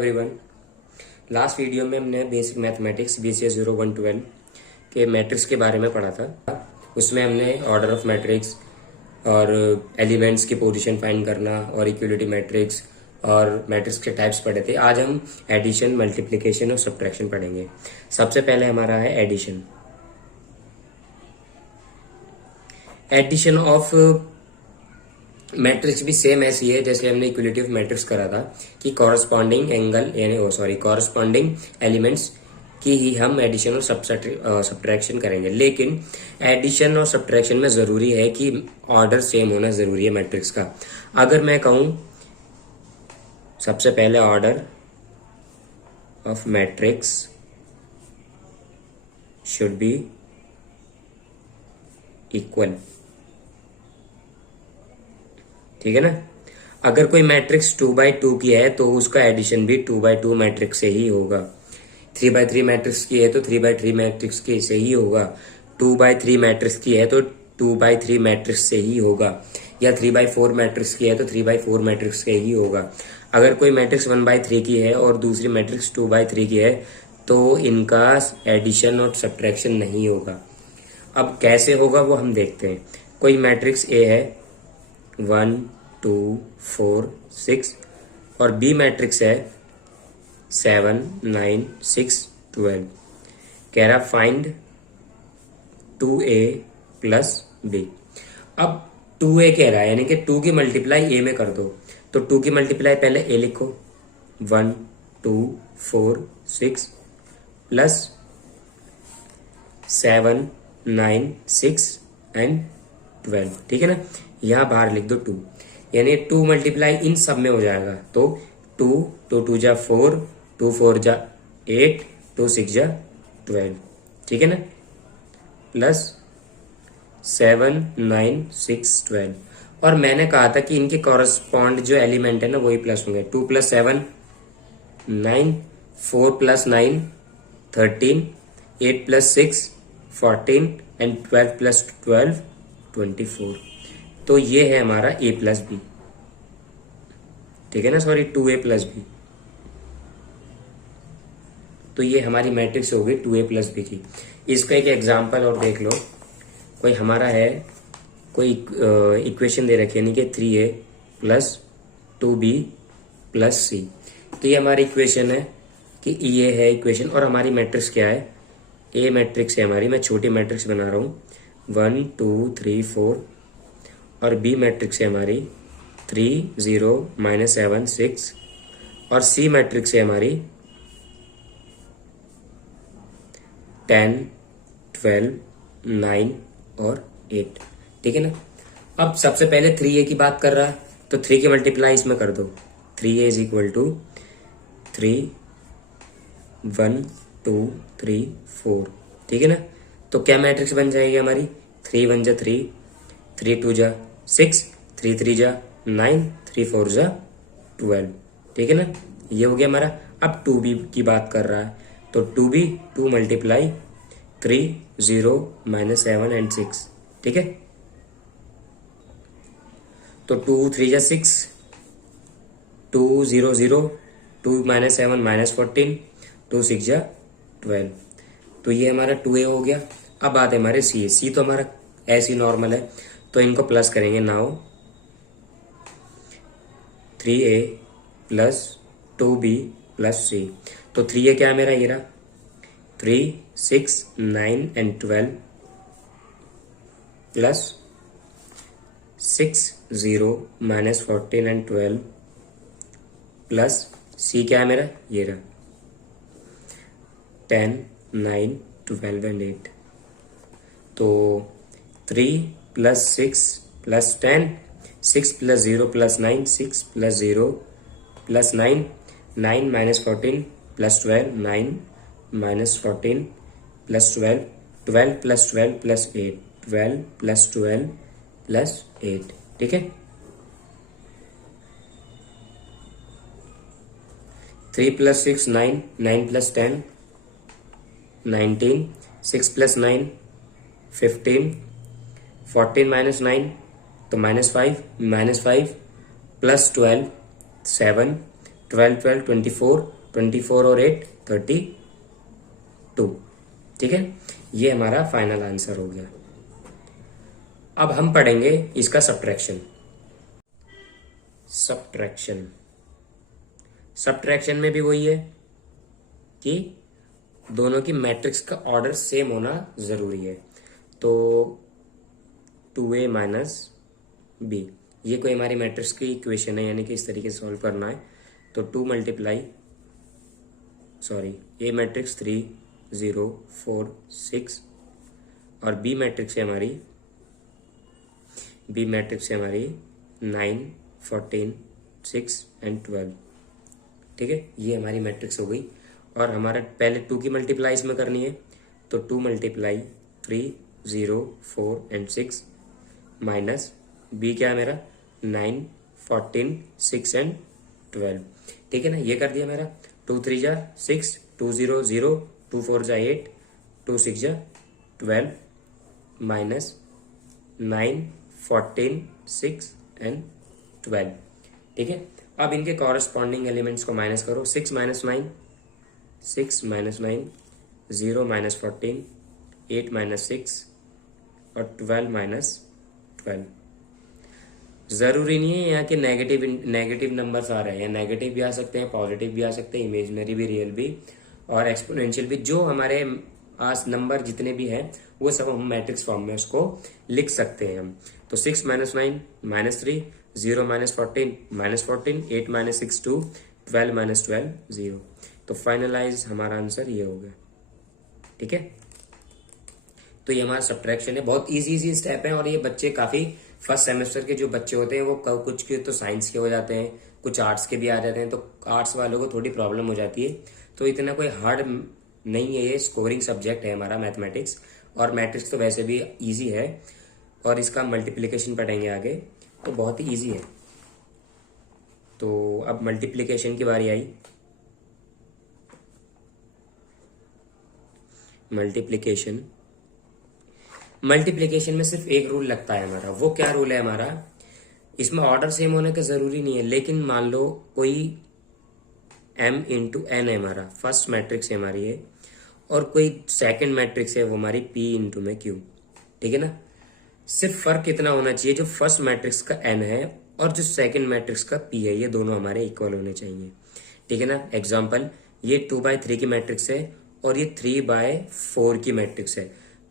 Everyone. Last video में हमने basic mathematics BCS 0112 के मैट्रिक्स के बारे में पढ़ा था। उसमें हमने ऑर्डर ऑफ मैट्रिक्स और एलिमेंट्स की पोजीशन फाइंड करना और इक्वलिटी मैट्रिक्स और मैट्रिक्स के टाइप्स पढ़े थे। आज हम एडिशन, मल्टीप्लिकेशन और सब्ट्रैक्शन पढ़ेंगे। सबसे पहले हमारा है एडिशन। एडिशन ऑफ मैट्रिक्स भी सेम ऐसी है जैसे हमने इक्वलिटी ऑफ मैट्रिक्स करा था कि कॉरस्पॉन्डिंग एंगल यानी कॉरस्पॉन्डिंग एलिमेंट्स की ही हम एडिशन और सब्ट्रैक्शन करेंगे। लेकिन एडिशन और सब्ट्रैक्शन में जरूरी है कि ऑर्डर सेम होना जरूरी है मैट्रिक्स का। अगर मैं कहूं सबसे पहले order of matrix should be equal, ठीक है ना। अगर कोई मैट्रिक्स 2x2 की है तो उसका एडिशन भी 2x2 मैट्रिक्स से ही होगा। 3x3 मैट्रिक्स की है तो 3x3 मैट्रिक्स के से ही होगा। 2x3 मैट्रिक्स की है तो 2x3 मैट्रिक्स से ही होगा, या 3x4 मैट्रिक्स की है तो 3x4 मैट्रिक्स से ही होगा। अगर कोई मैट्रिक्स 1x3 की है और दूसरी मैट्रिक्स 2x3 की है तो इनका एडिशन और सब्ट्रैक्शन नहीं होगा। अब कैसे होगा वो हम देखते हैं। कोई मैट्रिक्स ए है 1 2 4 6 और बी मैट्रिक्स है 7 9 6 12। कह रहा फाइंड 2a प्लस बी। अब 2a कह रहा है यानी कि 2 की मल्टीप्लाई a में कर दो, तो 2 की मल्टीप्लाई पहले a लिखो 1 2 4 6 प्लस 7 9 6 एंड 12, ठीक है ना। यहां बाहर लिख दो 2, यानी 2 मल्टीप्लाई इन सब में हो जाएगा। तो 2 2 जा 4, 2 4 जा 8, 2 6 जा 12, ठीक है ना। प्लस 7 9 6 12। और मैंने कहा था कि इनके कॉरस्पॉन्ड जो एलिमेंट है ना वही प्लस होंगे। 2 + 7 9, 4 + 9 13, 8 + 6 14 एंड 12 + 12 24। तो ये है हमारा a प्लस बी, ठीक है ना, सॉरी 2a प्लस बी। तो ये हमारी मैट्रिक्स हो गई 2a प्लस बी की। इसका एक एग्जांपल और देख लो। कोई हमारा है, कोई इक्वेशन दे रखी है यानी कि 3a plus 2b plus c। तो ये हमारी इक्वेशन है कि ये है इक्वेशन। और हमारी मैट्रिक्स क्या है, a मैट्रिक्स है हमारी। मैं छोटी मैट्रिक्स बना रहा हूं 1 2 3 4 और बी मैट्रिक्स है हमारी 3 0 -7 6 और सी मैट्रिक्स है हमारी 10 12 9 और 8, ठीक है ना। अब सबसे पहले 3a की बात कर रहा है तो 3 की मल्टीप्लाई इसमें कर दो। 3a = 3 1 2 3 4, ठीक है ना। तो क्या मैट्रिक्स बन जाएगी हमारी 3 1 जा 3, 3 2 जा 6, 3 3 जा 9, 3 4 जा 12, ठीक है ना। ये हो गया हमारा। अब 2b की बात कर रहा है तो 2b 2 × 3 0 -7 एंड 6, ठीक है। तो 2 3 जा 6, 2 0 0, 2 -7 -14, 2 6 जा 12। तो ये हमारा 2a हो गया। अब बात है हमारे c तो हमारा ऐसी नॉर्मल है तो इनको प्लस करेंगे। Now 3a plus 2b plus c। तो 3a क्या है मेरा, ये रहा 3 6 9 and 12 plus 6 0 -14 and 12 plus c क्या है मेरा, ये रहा 10 9 12 एंड 8। तो 3 + 6 + 10, 6 + 0 + 9, 6 + 0 + 9, 9 - 14 + 12, 9 - 14 + 12, 12 + 12 + 8, 12 + 12 + 8, ठीक है। 3 + 6 9, 9 + 10 19, 6 + 9 15, 14 - 9 तो -5 -5 + 12 7 12 12 24, 24 और 8 32। ठीक है, ये हमारा फाइनल आंसर हो गया। अब हम पढ़ेंगे इसका सब्ट्रैक्शन। सब्ट्रैक्शन सब्ट्रैक्शन में भी वही है कि दोनों की मैट्रिक्स का ऑर्डर सेम होना जरूरी है। तो 2a माइनस बी, ये कोई हमारी मैट्रिक्स की इक्वेशन है, यानी कि इस तरीके से सॉल्व करना है। तो 2 मल्टीप्लाई ए मैट्रिक्स 3 0 4 6 और बी मैट्रिक्स है हमारी 9 14 6 एंड 12। ठीक है, ये हमारी मैट्रिक्स हो गई। और हमारा पहले 2 की मल्टीप्लाई इसमें करनी है। तो 2 मल्टीप्लाई 3 0 4 एंड 6 माइनस बी क्या है मेरा 9 14 6 एंड 12। ठीक है ना, ये कर दिया मेरा। 2 3 जा 6, 2 0 0, 2 4 जा 8, 2 6 जा 12 माइनस 9 14 6 एंड 12। ठीक है, अब इनके कॉरेस्पॉन्डिंग एलिमेंट्स को माइनस करो। 6 माइनस 9 6 माइनस 9, 0 माइनस 14, 8 माइनस 6 और 12 माइनस 12। जरूरी नहीं है यहाँ के नेगेटिव नंबर्स आ रहे हैं, नेगेटिव भी आ सकते हैं, पॉजिटिव भी आ सकते हैं, इमेजिनरी भी, रियल भी और एक्सपोनेंशियल भी। जो हमारे आस नंबर जितने भी हैं वो सब हम मैट्रिक्स फॉर्म में उसको लिख सकते हैं हम। तो 6 minus 9 minus 3, 0 minus 14 minus 14, 8 minus 6 2, 12 minus 12 0। तो फाइनलाइज हमारा आंसर ये हो गया। ठीक है, तो ये हमारा सब्ट्रैक्शन है। बहुत इजी स्टेप है और ये बच्चे काफी फर्स्ट सेमेस्टर के जो बच्चे होते हैं वो कुछ के तो साइंस के हो जाते हैं, कुछ आर्ट्स के भी आ जाते हैं, तो आर्ट्स वालों को थोड़ी प्रॉब्लम हो जाती है। तो इतना कोई हार्ड नहीं है, ये स्कोरिंग सब्जेक्ट है हमारा मैथमेटिक्स। और मैट्रिक्स तो वैसे भी इजी है और इसका मल्टीप्लिकेशन पढ़ेंगे आगे, तो बहुत ही ईजी है। तो अब मल्टीप्लिकेशन की बारी आई। मल्टीप्लिकेशन में सिर्फ एक रूल लगता है हमारा। वो क्या रूल है हमारा, इसमें ऑर्डर सेम होने का जरूरी नहीं है, लेकिन मान लो कोई m इंटू एन है हमारा, फर्स्ट मैट्रिक्स है हमारी ये, और कोई सेकंड मैट्रिक्स है वो हमारी p इंटू में q। ठीक है ना, सिर्फ फर्क इतना होना चाहिए, जो फर्स्ट मैट्रिक्स का n है और जो सेकंड मैट्रिक्स का p है, ये दोनों हमारे इक्वल होने चाहिए। ठीक है ना, एग्जाम्पल ये 2/3 की मैट्रिक्स है और ये 3/4 की मैट्रिक्स है।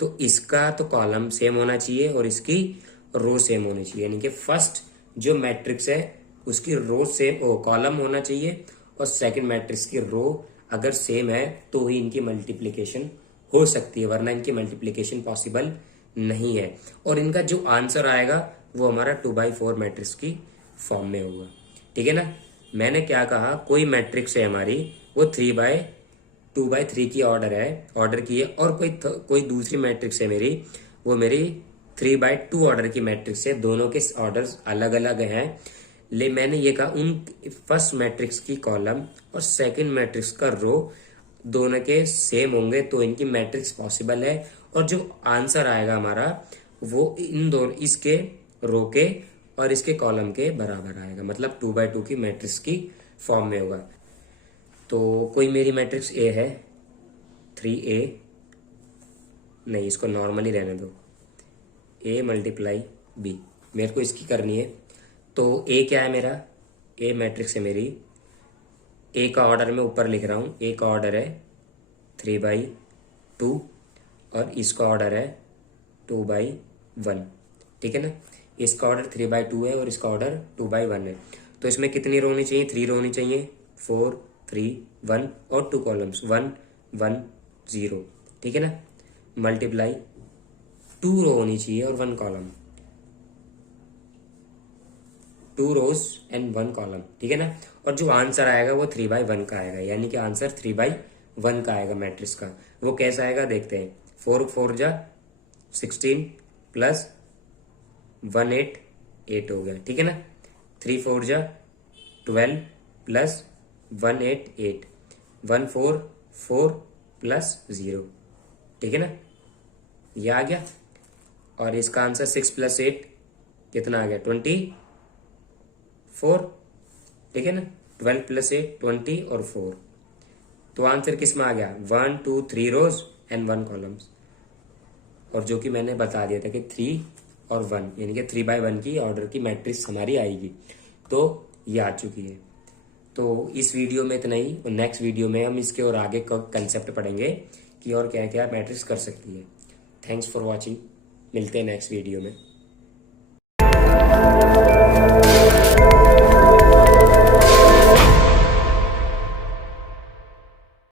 तो इसका तो कॉलम सेम होना चाहिए और इसकी रो सेम होनी चाहिए, यानी कि फर्स्ट जो मैट्रिक्स है उसकी रो सेम कॉलम होना चाहिए और सेकंड मैट्रिक्स की रो अगर सेम है तो ही इनकी मल्टीप्लिकेशन हो सकती है, वरना इनकी मल्टीप्लिकेशन पॉसिबल नहीं है। और इनका जो आंसर आएगा वो हमारा 2/4 मैट्रिक्स की फॉर्म में होगा। ठीक है ना, मैंने क्या कहा, कोई मैट्रिक्स है हमारी वो 2/3 की ऑर्डर की है, और कोई दूसरी मैट्रिक्स है मेरी, वो मेरी 3/2 ऑर्डर की मैट्रिक्स है। दोनों के ऑर्डर्स अलग अलग हैं, ले मैंने ये कहा उन फर्स्ट मैट्रिक्स की कॉलम और सेकंड मैट्रिक्स का रो दोनों के सेम होंगे तो इनकी मैट्रिक्स पॉसिबल है। और जो आंसर आएगा हमारा वो इन दोनों, इसके रो के और इसके कॉलम के बराबर आएगा, मतलब 2/2 की मैट्रिक्स की फॉर्म में होगा। तो कोई मेरी मैट्रिक्स ए है 3a, नहीं इसको नॉर्मली रहने दो, a मल्टीप्लाई b, मेरे को इसकी करनी है। तो a क्या है मेरा, a मैट्रिक्स है मेरी, a का ऑर्डर मैं ऊपर लिख रहा हूं, a का ऑर्डर है 3/2 और इसका ऑर्डर है 2/1। ठीक है ना, इसका ऑर्डर 3/2 है और इसका ऑर्डर 2/1 है। तो इसमें कितनी रो होनी चाहिए, 3 रो होनी चाहिए, 4 3 1 और 2 कॉलम्स 1 1 0। ठीक है ना, मल्टीप्लाई 2 रो होनी चाहिए और 1 कॉलम, 2 रोज एंड 1 कॉलम। ठीक है ना, और जो आंसर आएगा वो 3/1 का आएगा, यानी कि आंसर 3/1 का आएगा मैट्रिक्स का। वो कैसा आएगा देखते हैं। 4 4 जा 16 प्लस 1 8 8 हो गया। ठीक है ना, 3 4 जा 12 प्लस 1 8 8, 1 4 4 प्लस 0। ठीक है ना, ये आ गया। और इसका आंसर 6 प्लस 8 कितना आ गया, 24। ठीक है ना, 12 प्लस 8 20 और 4। तो आंसर किस में आ गया 1 2 3 रोज एंड 1 कॉलम्स। और जो कि मैंने बता दिया था कि 3 और 1 यानी कि 3/1 की ऑर्डर की मैट्रिक्स हमारी आएगी। तो ये आ चुकी है। तो इस वीडियो में इतना ही, और नेक्स्ट वीडियो में हम इसके और आगे का कंसेप्ट पढ़ेंगे कि और क्या क्या मैट्रिक्स कर सकती है। थैंक्स फॉर वॉचिंग, मिलते हैं नेक्स्ट वीडियो में।